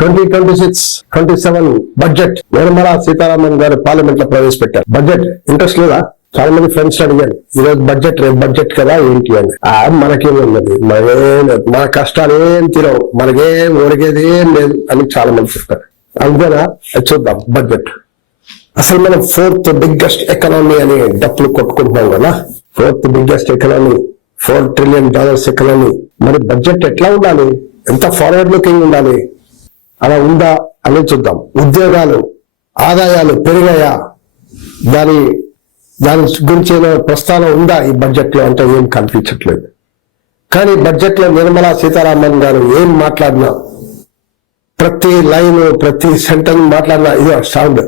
2026-27 budget Nirmala Sitharaman గారు parliament లో ప్రవేశపెట్టారు. బడ్జెట్ ఇంట్రెస్ట్ లేదా? చాలా మంది ఫ్రెండ్స్ అడిగారు, ఈ రోజు బడ్జెట్ రేపు బడ్జెట్ కదా ఏంటి అని. మనకేమున్నది, మన కష్టాలు ఏం తీరవు, మనకేం ఒరిగేది ఏం లేదు అని చాలా మంది చెప్తారు. అందుకనా చూద్దాం బడ్జెట్. అసలు మనం 4th బిగ్గెస్ట్ ఎకనామీ అని డప్పులు కొట్టుకుంటున్నాం కదా. 4th biggest economy, $4 trillion economy. మరి బడ్జెట్ ఎట్లా ఉండాలి, ఎంత ఫార్వర్డ్ లుకింగ్ ఉండాలి, అలా ఉందా అని చూద్దాం. ఉద్యోగాలు, ఆదాయాలు పెరిగాయా, దాని గురించి ప్రస్తావన ఉందా ఈ బడ్జెట్ లో అంటే ఏం కనిపించట్లేదు. కానీ బడ్జెట్ లో నిర్మలా సీతారామన్ గారు ఏం మాట్లాడినా, ప్రతి లైన్ ప్రతి సెంటెన్స్ మాట్లాడినా ఇదో సౌండ్.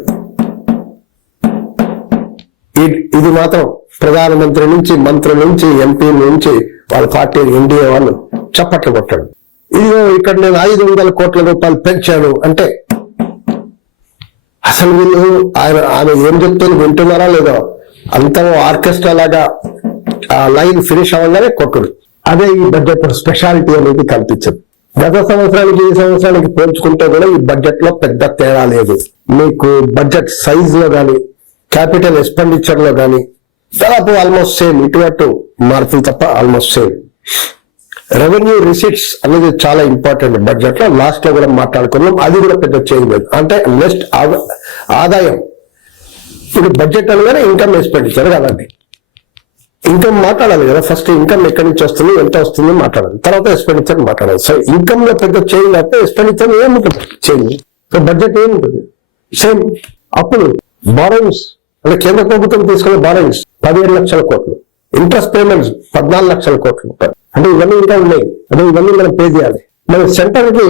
ఇది మాత్రం ప్రధానమంత్రి నుంచి, మంత్రుల నుంచి, ఎంపీ నుంచి, వాళ్ళ పార్టీ ఎన్డీఏ వాళ్ళు చప్పట్లు కొట్టాడు. ఇదిగో ఇక్కడ నేను 500 కోట్ల రూపాయలు పెంచాను అంటే అసలు వీళ్ళు ఆయన ఏం చెప్తుంది వింటున్నారా లేదో, అంతా ఆర్కెస్ట్రా లాగా ఆ లైన్ ఫినిష్ అవ్వగానే కొట్టుడు. అదే ఈ బడ్జెట్ స్పెషాలిటీ అనేది కల్పించదు. గత సంవత్సరానికి ఈ సంవత్సరానికి పోల్చుకుంటే కూడా ఈ బడ్జెట్ లో పెద్ద తేడా లేదు. మీకు బడ్జెట్ సైజ్ లో కానీ, క్యాపిటల్ ఎక్స్పెండిచర్ లో కానీ దాదాపు ఆల్మోస్ట్ సేమ్, ఇటు మార్పులు తప్ప ఆల్మోస్ట్ సేమ్. రెవెన్యూ రిసీట్స్ అనేది చాలా ఇంపార్టెంట్ బడ్జెట్ లో. లాస్ట్ లో కూడా మాట్లాడుకున్నాం, అది కూడా పెద్ద చేంజ్ లేదు. అంటే నెక్స్ట్ ఆదాయం. ఇప్పుడు బడ్జెట్ అనగానే ఇన్కమ్ ఎక్స్పెండిచర్ కదండి. ఇన్కమ్ మాట్లాడాలి కదా, ఫస్ట్ ఇన్కమ్ ఎక్కడి నుంచి వస్తుంది, ఎంత వస్తుంది మాట్లాడాలి, తర్వాత ఎక్స్పెండిచర్ మాట్లాడాలి. సో ఇన్కమ్ లో పెద్ద చేంజ్ అయితే ఎక్స్పెండిచర్ ఏముంటుంది చేంజ్. సో బడ్జెట్ ఏముంటుంది సేమ్. అప్పుడు బారోయింగ్స్ అంటే కేంద్ర ప్రభుత్వం తీసుకునే బారోయింగ్స్ 17 లక్షల కోట్లు, ఇంట్రెస్ట్ పేమెంట్స్ 14 లక్షల కోట్లు. అంటే ఇవన్నీ ఇంకా ఉన్నాయి, అంటే ఇవన్నీ మనం పే చేయాలి. మన సెంటర్ కి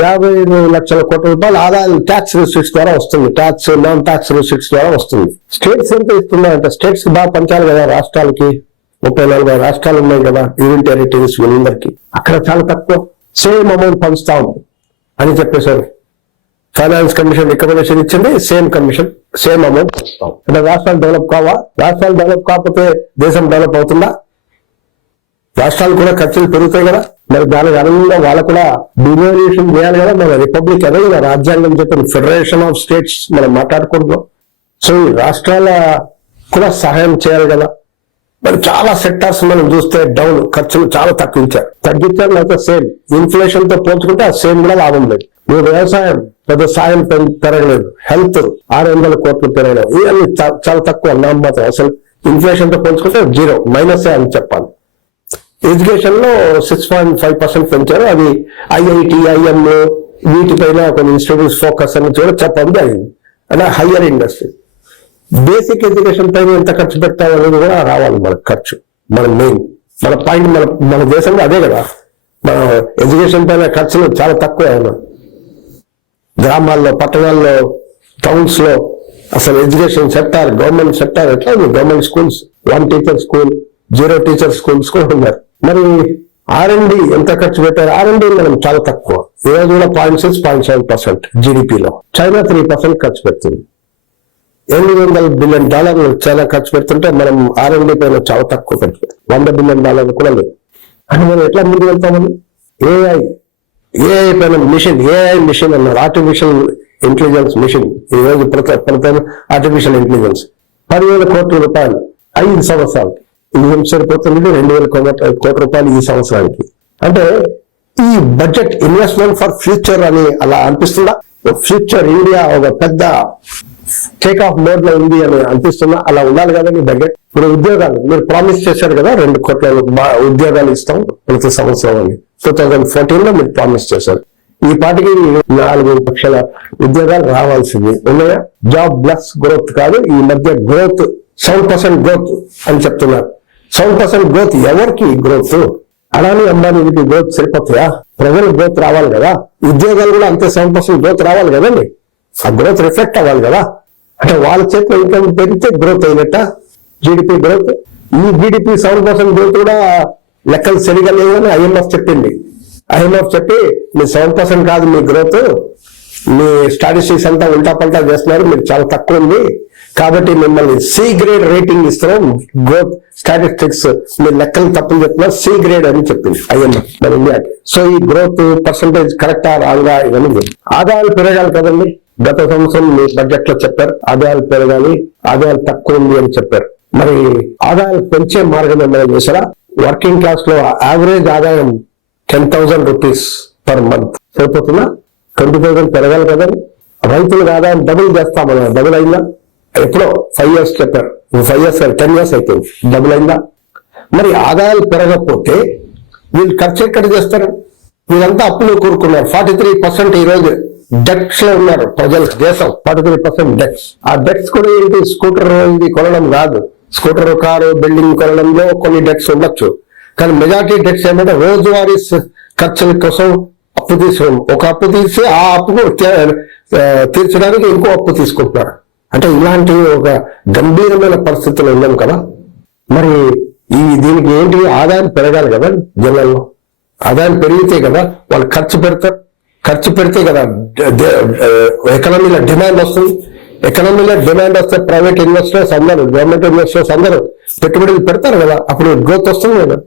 55 లక్షల కోట్ల రూపాయలు ఆదాయం ట్యాక్స్ రిసిట్స్ ద్వారా వస్తుంది, ట్యాక్స్ నాన్ ట్యాక్స్ రిసిట్స్ ద్వారా వస్తుంది. స్టేట్స్ ఎంత ఇస్తున్నాయంటే స్టేట్స్ కి బాగా పంచాలి కదా, రాష్ట్రాలకి 34 రాష్ట్రాలు ఉన్నాయి కదా, యూనియన్ టెరిటరీస్ వీళ్ళందరికీ. అక్కడ చాలా తక్కువ, సేమ్ అమౌంట్ పంచుతాం అని చెప్పేసారు. ఫైనాన్స్ కమిషన్ రికమెండేషన్ ఇచ్చింది, సేమ్ కమిషన్ సేమ్ అమౌంట్ పంచుతాం. అంటే రాష్ట్రాలు డెవలప్ కావా? రాష్ట్రాలు డెవలప్ కాకపోతే దేశం డెవలప్ అవుతుందా? రాష్ట్రాలు కూడా ఖర్చులు పెరుగుతాయి కదా. మరి దానికి అనుగుణంగా వాళ్ళు కూడా డివాల్యూషన్ చేయాలి కదా. మన రిపబ్లిక్ అదే కదా, రాజ్యాంగం చెప్పిన ఫెడరేషన్ ఆఫ్ స్టేట్స్ మనం మాట్లాడుకుంటున్నాం. సో ఈ రాష్ట్రాల కూడా సహాయం చేయాలి కదా. మరి చాలా సెక్టార్స్ మనం చూస్తే డౌన్, ఖర్చులు చాలా తగ్గించారు లేకపోతే సేమ్. ఇన్ఫ్లేషన్ తో పోల్చుకుంటే ఆ సేమ్ కూడా లాభం లేదు. మీరు వ్యవసాయం పెద్ద సాయం పెరగలేదు, హెల్త్ 600 కోట్లు పెరగలేదు, ఇవన్నీ చాలా తక్కువ నామమాత్రం. అసలు ఇన్ఫ్లేషన్ తో పోల్చుకుంటే 0 మైనస్ అని చెప్పాలి. ఎడ్యుకేషన్ లో 6.5% పెంచారు. అది ఐఐటి, ఐఎం వీటిపైన కొన్ని ఇన్స్టిట్యూట్స్ ఫోకస్ అని కూడా చెప్పడం జరిగింది. అంటే హయ్యర్ ఇండస్ట్రీ. బేసిక్ ఎడ్యుకేషన్ పైన ఎంత ఖర్చు పెట్టాలనేది కూడా రావాలి మనకు ఖర్చు. మన మెయిన్ మన పాయింట్ మన దేశంలో అదే కదా. మన ఎడ్యుకేషన్ పైన ఖర్చులు చాలా తక్కువ. గ్రామాల్లో, పట్టణాల్లో, టౌన్స్ లో అసలు ఎడ్యుకేషన్ సెక్టార్, గవర్నమెంట్ సెక్టార్ ఎట్లా ఉంది? Government schools 1 teacher school, 0 teacher schools కూడా ఉన్నారు. మరి R&D ఎంత ఖర్చు పెట్టారు? R&D మనం చాలా తక్కువ. ఈ రోజు కూడా 0.6-0.7% జీడిపిలో. చైనా 3% ఖర్చు పెడుతుంది. $800 బిలియన్ చైనా ఖర్చు పెడుతుంటే మనం R&D పైన చాలా తక్కువ ఖర్చు పెడతాం. $100 బిలియన్ కూడా లేదు. అని మనం ఎట్లా ముందు వెళ్తామని ఏఐ పైన మిషన్, ఏఐ మిషన్ అన్నారు, ఆర్టిఫిషియల్ ఇంటెలిజెన్స్ మిషన్. ఈ రోజు ప్రతి ఆర్టిఫిషియల్ ఇంటెలిజెన్స్ 10,000 కోట్ల రూపాయలు 5 సంవత్సరాలు. ఇది సరిపోతుంది 2,000 కోట్ల రూపాయలు ఈ సంవత్సరానికి. అంటే ఈ బడ్జెట్ ఇన్వెస్ట్మెంట్ ఫర్ ఫ్యూచర్ అని అలా అనిపిస్తుందా? ఫ్యూచర్ ఇండియా ఒక పెద్ద టేక్ ఆఫ్ మోడ్ లో ఉంది అని అనిపిస్తుందా? అలా ఉండాలి కదా మీ బడ్జెట్. ఇప్పుడు ఉద్యోగాలు మీరు ప్రామిస్ చేశారు కదా, 2 కోట్ల ఉద్యోగాలు ఇస్తాం ప్రతి సంవత్సరం అని 2014 లో మీరు ప్రామిస్ చేశారు. ఈ పాటికి 4 లక్షల ఉద్యోగాలు రావాల్సింది ఉన్నాయా? జాబ్ ప్లస్ గ్రోత్ కాదు, ఈ మధ్య గ్రోత్ 7% గ్రోత్ అని చెప్తున్నారు. 7% గ్రోత్ ఎవరికి గ్రోత్? అడాని అంబానీకి గ్రోత్ సరిపోతాయా? ప్రజలకు గ్రోత్ రావాలి కదా. ఉద్యోగాలు కూడా అంతే 7% గ్రోత్ రావాలి కదండి. ఆ గ్రోత్ రిఫ్లెక్ట్ అవ్వాలి కదా. అంటే వాళ్ళ చేతిలో ఇన్కమ్ పెరిగితే గ్రోత్ అయినట్ట జీడిపి గ్రోత్. ఈ జీడిపి 7% గ్రోత్ కూడా లెక్కలు సరిగా లేవని IMF చెప్పింది. IMF చెప్పి మీ 7% కాదు మీ గ్రోత్, మీ స్టాటిస్టిక్స్ అంతా ఉల్టా పల్టా చేస్తున్నారు, మీరు చాలా తక్కువ ఉంది, కాబట్టి మిమ్మల్ని సి గ్రేడ్ రేటింగ్ ఇస్తున్నాం, గ్రోత్ స్టాటిస్టిక్స్ మీ లెక్కలు తప్పులు చెప్తున్నారు, సి గ్రేడ్ అని చెప్పింది IMF మన ఇండియాకి. సో ఈ గ్రోత్ పర్సంటేజ్ కరెక్టా రాంగా ఇవన్నీ ఆదాయాలు పెరగాలి కదండి. గత సంవత్సరం మీ బడ్జెట్ లో చెప్పారు ఆదాయాలు పెరగాలి, ఆదాయాలు తక్కువ ఉంది అని చెప్పారు. మరి ఆదాయాలు పెంచే మార్గం ఏమైనా చేశారా? వర్కింగ్ క్లాస్ లో యావరేజ్ ఆదాయం 10,000 రూపీస్ పర్ మంత్ సరిపోతుందా? 20,000 పెరగాలి కదండి. రైతులకు ఆదాయం డబుల్ చేస్తామన్నా, డబుల్ అయిందా? ఎప్పుడో 5 years చెప్పారు, 5 years 10 years అయిపోయింది, డబుల్ అయిందా? మరి ఆదాయాలు పెరగకపోతే వీళ్ళు ఖర్చు ఎక్కడ చేస్తారు? వీళ్ళంతా అప్పులు కూరుకున్నారు. 43% ఈ రోజు డెట్స్ లో ఉన్నారు ప్రజలు, దేశం 43% డెట్స్. ఆ డెట్స్ కూడా ఏంటి? స్కూటర్ ఇది కొనడం కాదు, స్కూటర్ కారు బిల్డింగ్ కొనడంలో కొన్ని డెట్స్ ఉండొచ్చు, కానీ మెజారిటీ డెట్స్ ఏమంటే రోజువారీ ఖర్చుల కోసం అప్పు తీసుకోవడం. ఒక అప్పు తీసి ఆ అప్పును తీర్చడానికి ఇంకో అప్పు తీసుకుంటున్నారు. అంటే ఇలాంటి ఒక గంభీరమైన పరిస్థితులు ఉన్నాం కదా. మరి దీనికి ఏంటి? ఆదాయం పెరగాలి కదా జనాల్లో. ఆదాయం పెరిగితే కదా వాళ్ళు ఖర్చు పెడతారు, ఖర్చు పెడితే కదా ఎకనామీలో డిమాండ్ వస్తుంది. ఎకనామీలో డిమాండ్ వస్తే ప్రైవేట్ ఇన్వెస్టర్స్ అందరూ, గవర్నమెంట్ ఇన్వెస్టర్స్ అందరూ పెట్టుబడులు పెడతారు కదా, అప్పుడు గ్రోత్ వస్తుంది కదా.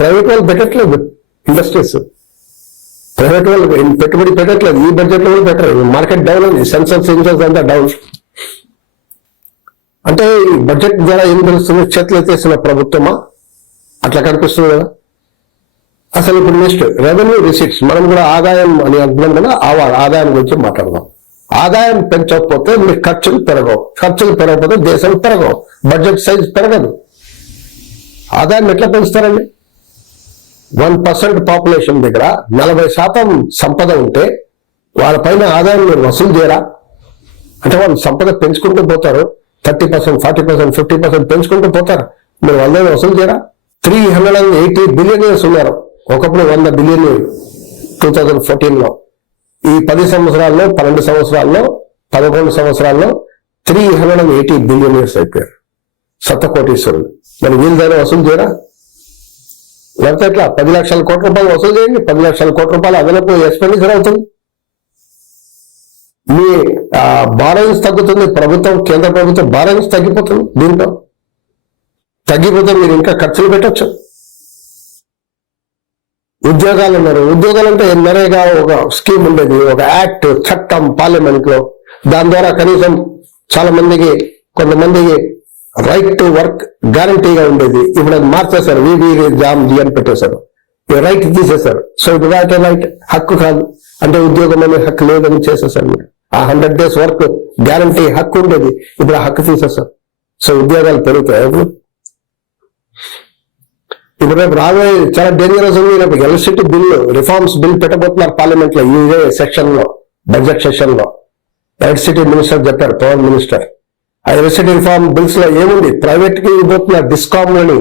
ప్రైవేట్ వాళ్ళు పెట్టట్లేదు, ఇండస్ట్రీస్ ప్రైవేట్ వాళ్ళు పెట్టుబడి పెట్టట్లేదు, ఈ బడ్జెట్ లో కూడా పెట్టరు. మార్కెట్ డౌన్ ఉంది, సెన్సెక్స్ ఇన్సెన్స్ అంతా డౌన్. అంటే ఈ బడ్జెట్ ద్వారా ఏం తెలుస్తుంది? చేతులు ఎత్తేసిన ప్రభుత్వమా? అట్లా కనిపిస్తుంది కదా. అసలు ఇప్పుడు నెక్స్ట్ రెవెన్యూ రిసీట్స్, మనం కూడా ఆదాయం అని అంటున్నాం కదా, ఆదాయం గురించి మాట్లాడదాం. ఆదాయం పెంచకపోతే మీ ఖర్చులు పెరగవు, ఖర్చులు పెరగకపోతే దేశం పెరగవు, బడ్జెట్ సైజ్ పెరగదు. ఆదాయం ఎట్లా పెంచుతారండి? 1% పాపులేషన్ దగ్గర 40% సంపద ఉంటే వాళ్ళపైన ఆదాయం మీరు వసూలు చేయరా? అంటే వాళ్ళు సంపద పెంచుకుంటూ పోతారు, 30%, 40%, 50% పెంచుకుంటూ పోతారు, మీరు వాళ్ళని వసూలు చేయరా? 380 బిలియనీర్స్ ఉన్నారు, ఒకప్పుడు 100 బిలియనీర్ 2014లో. ఈ 10 సంవత్సరాల్లో, 12 సంవత్సరాల్లో, 11 సంవత్సరాల్లో 380 బిలియనీర్స్ అయిపోయారు, శతకోటీశ్వరులు. మరి వీళ్ళ దగ్గర వసూలు చేయరా? లేకపోతే ఎట్లా? 10 లక్షల కోట్ల రూపాయలు వసూలు చేయండి, 10 లక్షల కోట్ల రూపాయలు అదనపు ఎక్స్పెండిచర్ అవుతుంది. మీ బారోయింగ్స్ తగ్గుతుంది, ప్రభుత్వం, కేంద్ర ప్రభుత్వం బారోయింగ్స్ తగ్గిపోతుంది. దీంట్లో తగ్గిపోతే మీరు ఇంకా ఖర్చులు పెట్టచ్చు. ఉద్యోగాలు ఉన్నారు, ఉద్యోగాలు అంటే నరేగా ఒక స్కీమ్ ఉండేది, ఒక యాక్ట్, చట్టం పార్లమెంట్ లో, దాని ద్వారా కనీసం చాలా మందికి, కొంతమందికి రైట్ టు వర్క్ గ్యారంటీగా ఉండేది. ఇప్పుడు అది మార్చేశారు, జామ్ అని పెట్టేశారు, రైట్ తీసేశారు. సో ఇప్పుడు రైట్ హక్కు కాదు అంటే ఉద్యోగం అనే హక్కు లేదని చేసేసారు. మీరు ఆ 100 days వర్క్ గ్యారంటీ హక్కు ఉండేది, ఇప్పుడు ఆ హక్కు తీసేశారు. సో ఉద్యోగాలు పెరుగుతాయి. ఇప్పుడు రేపు రాబోయే చాలా డేంజరస్ ఉంది. రేపు ఎలక్ట్రిసిటీ బిల్లు రిఫార్మ్స్ బిల్ పెట్టబోతున్నారు పార్లమెంట్ లో, ఇదే సెక్షన్ లో, బడ్జెట్ సెషన్ లో. ఎలక్ట్రిసిటీ మినిస్టర్ చెప్పారు, పవర్ మినిస్టర్. ఆ ఎలక్ట్రిసిటీ రిఫార్మ్ బిల్స్ లో ఏముంది? ప్రైవేట్ కి ఇవ్వబోతున్నారు డిస్కామ్లని.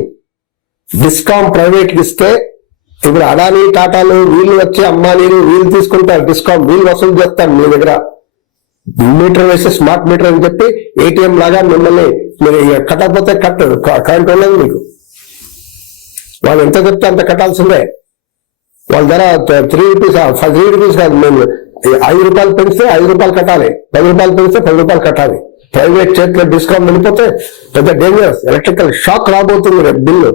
డిస్కామ్ ప్రైవేట్ కి ఇస్తే ఇప్పుడు అడానీ, టాటాలు వీళ్ళు వచ్చి అంబానీలు వీళ్ళు తీసుకుంటారు, డిస్కామ్ వీళ్ళు వసూలు చేస్తారు మీ దగ్గర. మీటర్ వేసి స్మార్ట్ మీటర్ అని చెప్పి ATM లాగా మిమ్మల్ని మీరు కట్టకపోతే కట్టదు, కరెంట్ ఉండదు మీకు. వాళ్ళు ఎంత చెప్తే అంత కట్టాల్సిందే. వాళ్ళ ధర 3 రూపీస్, 3 రూపీస్ కాదు, మేము 5 రూపాయలు పెంచితే 5 రూపాయలు కట్టాలి, 10 రూపాయలు పెంచితే 10 రూపాయలు కట్టాలి. ప్రైవేట్ చేతిలో డిస్కౌంట్ వెళ్ళిపోతే పెద్ద డేంజరస్, ఎలక్ట్రికల్ షాక్ రాబోతుంది రేపు బిల్లు.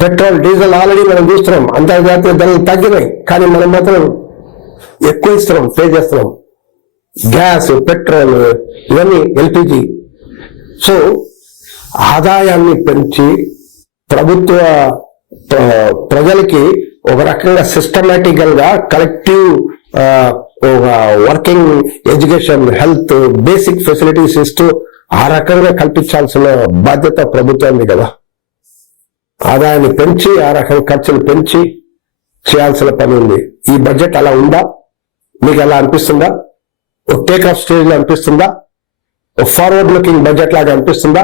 పెట్రోల్, డీజిల్ ఆల్రెడీ మనం చూస్తున్నాం, అంతర్జాతీయ ధరలు తగ్గినాయి, కానీ మనం మాత్రం ఎక్కువ ఇస్తున్నాం, పే చేస్తున్నాం. గ్యాస్, పెట్రోల్, ఇవన్నీ LPG. సో ఆదాయాన్ని పెంచి ప్రభుత్వ ప్రజలకి ఒక రకంగా సిస్టమేటికల్ గా collective working, education, health, basic facilities ఇస్తూ ఆ రకంగా కల్పించాల్సిన బాధ్యత ప్రభుత్వానికి కదా. ఆదాయాన్ని పెంచి ఆ రకంగా ఖర్చులు పెంచి చేయాల్సిన పని ఉంది. ఈ బడ్జెట్ అలా ఉందా? మీకు ఎలా అనిపిస్తుందా? ఒక టేక్ ఆఫ్ స్టేజ్ లో అనిపిస్తుందా? ఒక ఫార్వర్డ్ లుకింగ్ బడ్జెట్ లాగా అనిపిస్తుందా?